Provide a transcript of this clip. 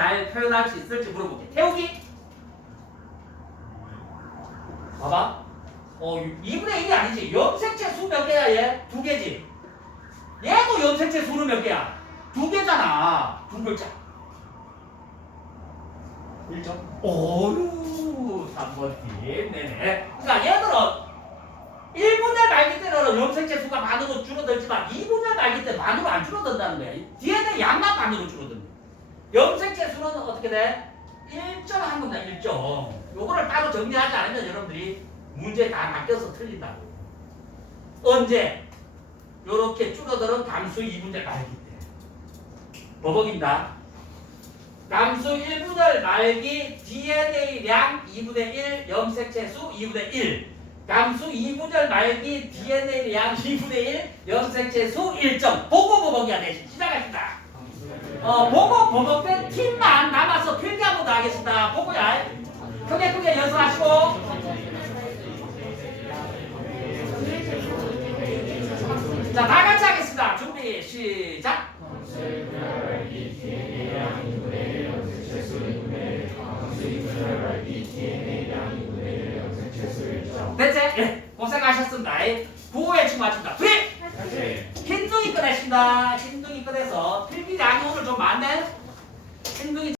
잘 표현할 수 있을지 물어볼게. 태욱이? 봐봐. 어, 2분의 1이 아니지. 염색체 수 몇 개야, 얘? 두 개지. 얘도 염색체 수는 몇 개야? 두 개잖아. 두 글자. 1점. 오유, 3번 팀. 네네. 그러니까 얘들은 1분열 말기 때는 염색체 수가 반으로 줄어들지만 2분열 말기 때 반으로 안 줄어든다는 거야. DNA 양만 반으로 줄어든다. 염색체 수는 어떻게 돼? 1점 한 겁니다. 1점. 요거를 따로 정리하지 않으면 여러분들이 문제 다 낚여서 틀린다고. 언제? 요렇게 줄어드는 감수 2분열 말기 때. 버벅입니다. 감수 1분열 말기 DNA량 2분의 1, 염색체 수 2분의 1. 감수 2분열 말기 DNA량 2분의 1, 염색체 수 1점. 보고 버벅이야 대신 시작하겠습니다. 어, 보고 버벅된 팀만 남아서 필기하고 나가겠습니다. 보고야. 크게 크게 연습하시고. 자, 다 같이 하겠습니다. 준비, 시작. 됐지? 예, 고생하셨습니다. 구호의 친구 맞춥니다. 둘이! 흰둥이 꺼내십니다. 흰둥이 꺼내서 필기량이 오늘 좀 많네? 흰둥이